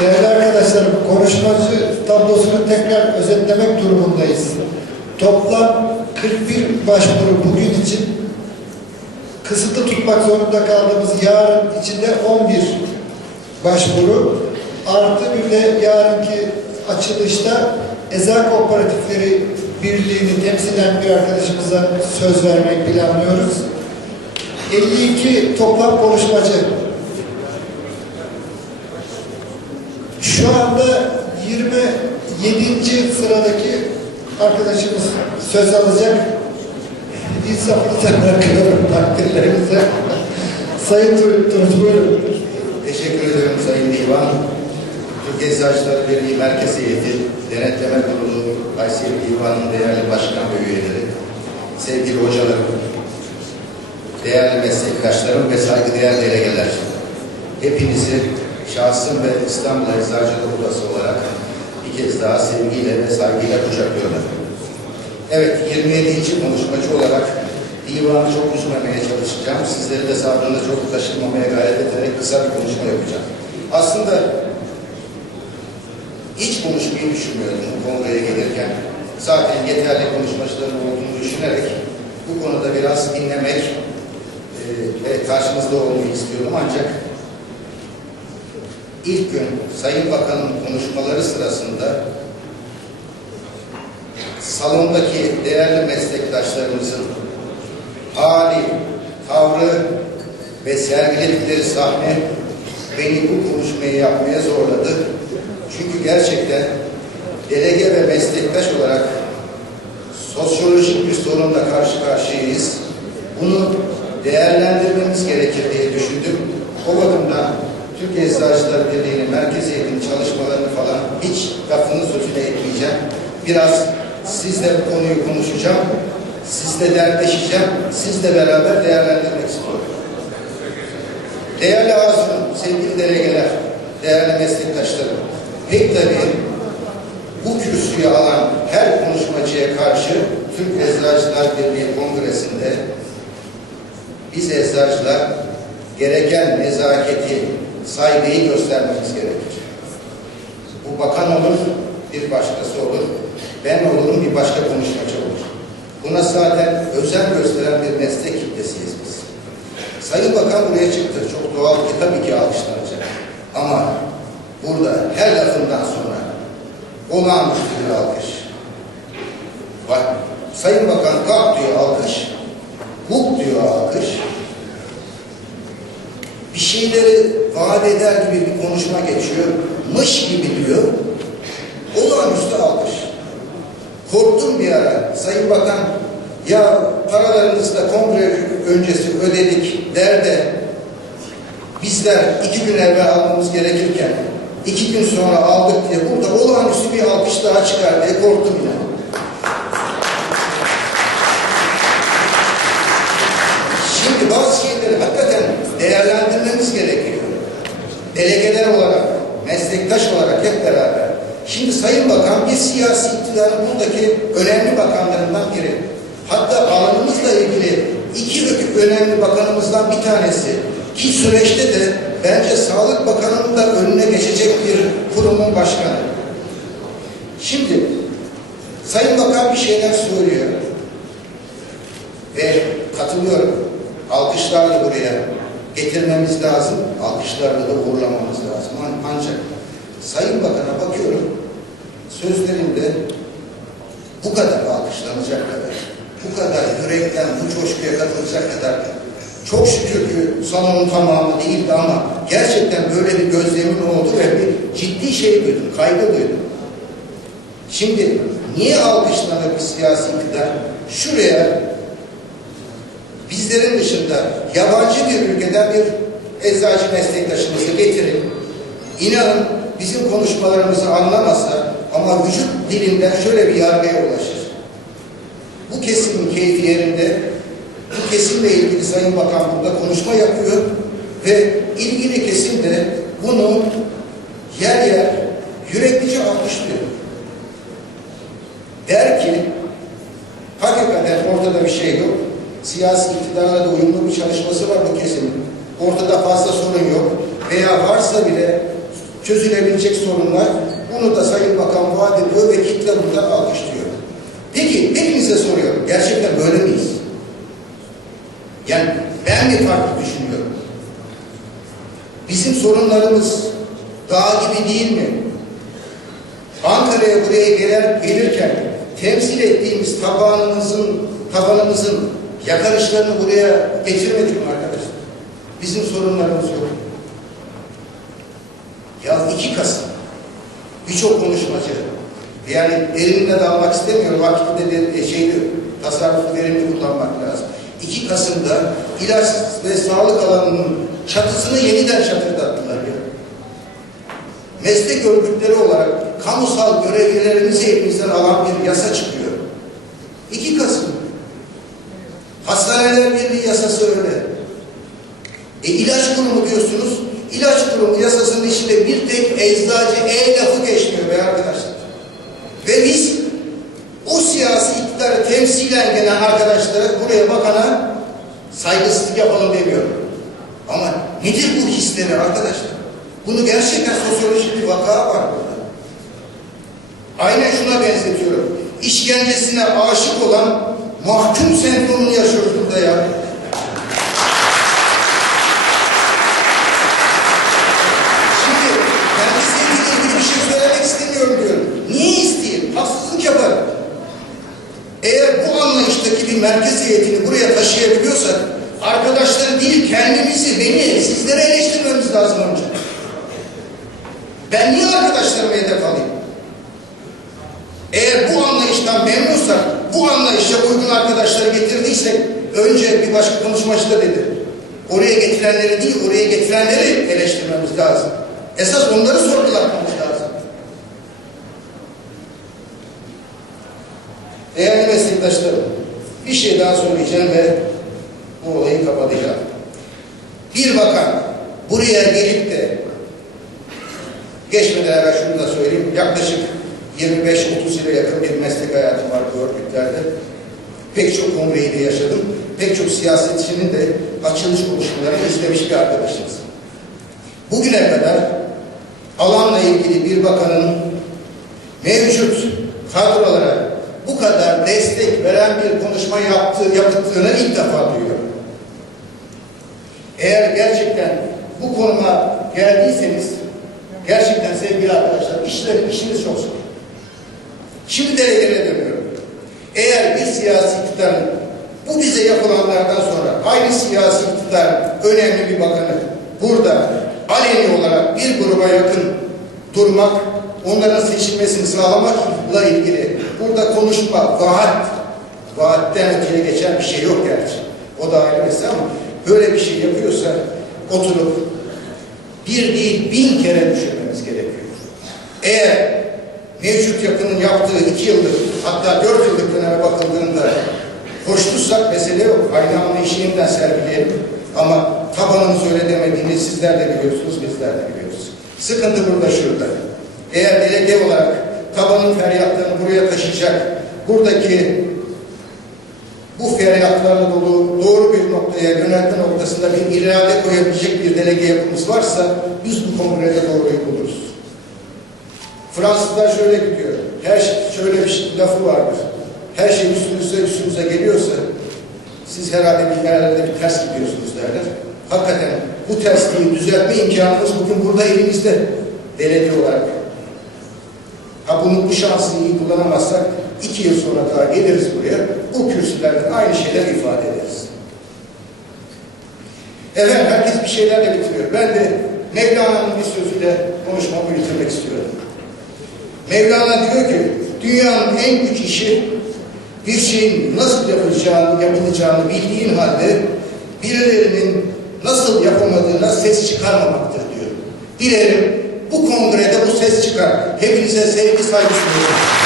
Değerli arkadaşlarım, konuşmacı tablosunu tekrar özetlemek durumundayız. Toplam 41 başvuru bugün için kısıtlı tutmak zorunda kaldığımız yarın içinde 11 başvuru artı bir de yarınki açılışta Eza Kooperatifleri Birliği'ni temsilen bir arkadaşımıza söz vermek planlıyoruz. 52 toplam konuşmacı Şu anda 27. sıradaki arkadaşımız söz alacak. İnsafınıza bırakıyorum takdirlerinize. Sayın Tur- Tunç buyurun. Teşekkür ederim Sayın Divan. Türk Eczacıları Birliği Merkez Heyeti, Denetleme Kurulu, Kayseri Divanı'nın değerli başkan ve üyeleri, sevgili hocalarım, değerli meslektaşlarım ve saygıdeğer delegeler. Hepinizi şahsım ve İstanbul Eczacılık Odası olarak bir kez daha sevgiyle ve saygıyla kucaklıyorum. Evet, 27. konuşmacı olarak divanı çok üzmemeye çalışacağım. Sizleri de sabrını çok taşırmamaya gayret ederek kısa bir konuşma yapacağım. Aslında hiç konuşmayı düşünmüyordum bu kongreye gelirken. Zaten yeterli konuşmacıların olduğunu düşünerek bu konuda biraz dinlemek e, ve karşınızda olmayı istiyordum. Ancak ilk gün Sayın Bakan'ın konuşmaları sırasında salondaki değerli meslektaşlarımızın hali, tavrı ve sergiledikleri sahne beni bu konuşmayı yapmaya zorladı. Çünkü gerçekten delege ve meslektaş olarak sosyolojik bir sorunla karşı karşıyayız. Bunu değerlendirmemiz gerekir diye düşündüm. O bakımdan Türk Eczacılar Birliği'nin merkez heyetinin çalışmalarını falan hiç lafını sözüne etmeyeceğim. Biraz sizle bu konuyu konuşacağım. Sizle dertleşeceğim. Sizle beraber değerlendirmek istiyorum. Değerli Hazırım, sevgili delegeler, değerli meslektaşlarım, pek tabii bu kürsüyü alan her konuşmacıya karşı Türk Eczacılar Birliği Kongresi'nde biz eczacılar gereken nezaketi, saygıyı göstermemiz gerekir. Bu bakan olur, bir başkası olur, ben olurum, bir başka konuşmacı olur. Buna zaten özen gösteren bir meslek kitlesiyiz biz. Sayın Bakan buraya çıktı. Çok doğal ki tabii ki alkışlanacak. Ama burada her lafından sonra olağanüstü bir alkış. Bak, Sayın Bakan kalk diyor alkış, huk diyor alkış. Bir şeyleri vaat eder gibi bir konuşma geçiyor. Mış gibi diyor. Olağanüstü alkış. Korktum bir ara. Sayın Bakan ya paralarınızı da kongre öncesi ödedik der de bizler iki gün evvel almamız gerekirken iki gün sonra aldık diye burada olağanüstü bir alkış daha çıkar diye korktum yine. Şimdi bazı şeyleri hakikaten değerlendirmemiz gerekiyor. Delegeler olarak, meslektaş olarak hep beraber. Şimdi Sayın Bakan bir siyasi iktidarın buradaki önemli bakanlarından biri. Hatta alanımızla ilgili iki önemli bakanımızdan bir tanesi. Ki süreçte de bence Sağlık Bakanı'nın da önüne geçecek bir kurumun başkanı. Şimdi Sayın Bakan bir şeyler söylüyor. Ve katılıyorum. Alkışlarla buraya getirmemiz lazım. Alkışlarla da uğurlamamız lazım. An- Ancak Sayın Bakan'a bakıyorum sözlerinde bu kadar alkışlanacak kadar, bu kadar yürekten bu coşkuya katılacak kadar çok şükür ki salonun tamamı değildi ama gerçekten böyle bir gözlemin oldu ve bir ciddi şey duydum, kaygı duydum. Şimdi niye alkışlanır bir siyasi iktidar? Şuraya bizlerin dışında yabancı bir ülkeden bir eczacı meslektaşımızı getirin. İnanın bizim konuşmalarımızı anlamasa ama vücut dilinden şöyle bir yargıya ulaşır. Bu kesimin keyfi yerinde, bu kesimle ilgili Sayın Bakan burada konuşma yapıyor ve ilgili kesim de bunu yer yer yüreklice alkışlıyor. Der ki, hakikaten ortada bir şey yok. Siyasi iktidarla da uyumlu bir çalışması var bu kesimin. Ortada fazla sorun yok. Veya varsa bile çözülebilecek sorunlar. Bunu da Sayın Bakan vaat ediyor ve kitle burada alkışlıyor. Peki hepinize soruyorum. Gerçekten böyle miyiz? Yani ben mi farklı düşünüyorum? Bizim sorunlarımız dağ gibi değil mi? Ankara'ya buraya gelir, gelirken temsil ettiğimiz tabanımızın, tabanımızın yakarışlarını buraya getirmedik mi arkadaşlar? Bizim sorunlarımız yok. Ya 2 Kasım birçok konuşmacı yani derinine dalmak istemiyorum. Vakitte de e, şeydi, tasarruflu verimli kullanmak lazım. 2 Kasım'da ilaç ve sağlık alanının çatısını yeniden çatırdattılar ya. Meslek örgütleri olarak kamusal görevlilerimizi elimizden alan bir yasa çıkıyor. 2 Kasım. Hastaneler Birliği yasası öyle. E ilaç kurumu diyorsunuz. İlaç kurumu yasasının içinde bir tek eczacı E lafı geçmiyor be arkadaşlar. Ve biz o siyasi iktidarı temsilen gelen arkadaşlara buraya bakana saygısızlık yapalım demiyorum. Ama nedir bu hisleri arkadaşlar? Bunu gerçekten sosyolojik bir vaka var burada. Aynen şuna benzetiyorum. İşkencesine aşık olan mahkum sendromunu yaşıyoruz burada ya. Şimdi kendisiyle ilgili bir şey söylemek istemiyorum diyorum. Niye isteyeyim? Haksızlık yaparım. Eğer bu anlayıştaki bir merkez heyetini buraya taşıyabiliyorsak arkadaşları değil kendimizi, beni, sizlere eleştirmemiz lazım önce. Ben niye arkadaşlarıma hedef alayım? Eğer bu anlayıştan memnunsak, bu anlayışa uygun arkadaşları getirdiysek, önce bir başka konuşmacı da dedi. Oraya getirenleri değil, oraya getirenleri eleştirmemiz lazım. Esas onları sorgulatmamız lazım. Değerli meslektaşlarım, bir şey daha söyleyeceğim ve bu olayı kapatacağım. Bir bakan buraya gelip de geçmeden evvel şunu da söyleyeyim. Yaklaşık 25-30 yıla yakın bir meslek hayatım var bu örgütlerde. Pek çok kongreyi de yaşadım. Pek çok siyasetçinin de açılış konuşmalarını izlemiş bir arkadaşımız. Bugüne kadar alanla ilgili bir bakanın mevcut kadrolara bu kadar destek veren bir konuşma yaptığı, yapıttığını ilk defa duyuyorum. Eğer gerçekten bu konuma geldiyseniz gerçekten sevgili arkadaşlar işleri, işiniz çok zor. Şimdi delegelere dönüyorum. Eğer bir siyasi iktidarın bu bize yapılanlardan sonra aynı siyasi iktidar önemli bir bakanı burada aleni olarak bir gruba yakın durmak, onların seçilmesini sağlamakla ilgili burada konuşma, vaat, vaatten öteye geçen bir şey yok gerçi. O da ayrı mesele ama böyle bir şey yapıyorsa oturup bir değil bin kere düşünmemiz gerekiyor. Eğer mevcut yapının yaptığı iki yıllık hatta dört yıllık döneme bakıldığında hoşnutsak mesele yok. Anlayışı yeniden sergileyelim. Ama tabanımız öyle demediğini sizler de biliyorsunuz, bizler de biliyoruz. Sıkıntı burada şurada. Eğer delege olarak tabanın feryatlarını buraya taşıyacak, buradaki bu feryatlarla dolu doğru bir noktaya yöneltme noktasında bir irade koyabilecek bir delege yapımız varsa biz bu kongrede doğruyu buluruz. Fransızlar şöyle gidiyor. Her şey, şöyle bir şey, lafı vardır. Her şey üstünüze üstünüze geliyorsa siz herhalde bir yerlerde bir ters gidiyorsunuz derler. Hakikaten bu tersliği düzeltme imkanımız bugün burada elimizde. Belediye olarak. Ha bunu bu şansı iyi kullanamazsak iki yıl sonra daha geliriz buraya. Bu kürsülerde aynı şeyler ifade ederiz. Evet herkes bir şeylerle bitiriyor. Ben de Mevlana'nın bir sözüyle konuşmamı bitirmek istiyorum. Mevlana diyor ki dünyanın en güç işi bir şeyin nasıl yapılacağını, yapılacağını bildiğin halde birilerinin nasıl yapamadığına ses çıkarmamaktır diyor. Dilerim bu kongrede bu ses çıkar. Hepinize sevgi saygı sunuyorum.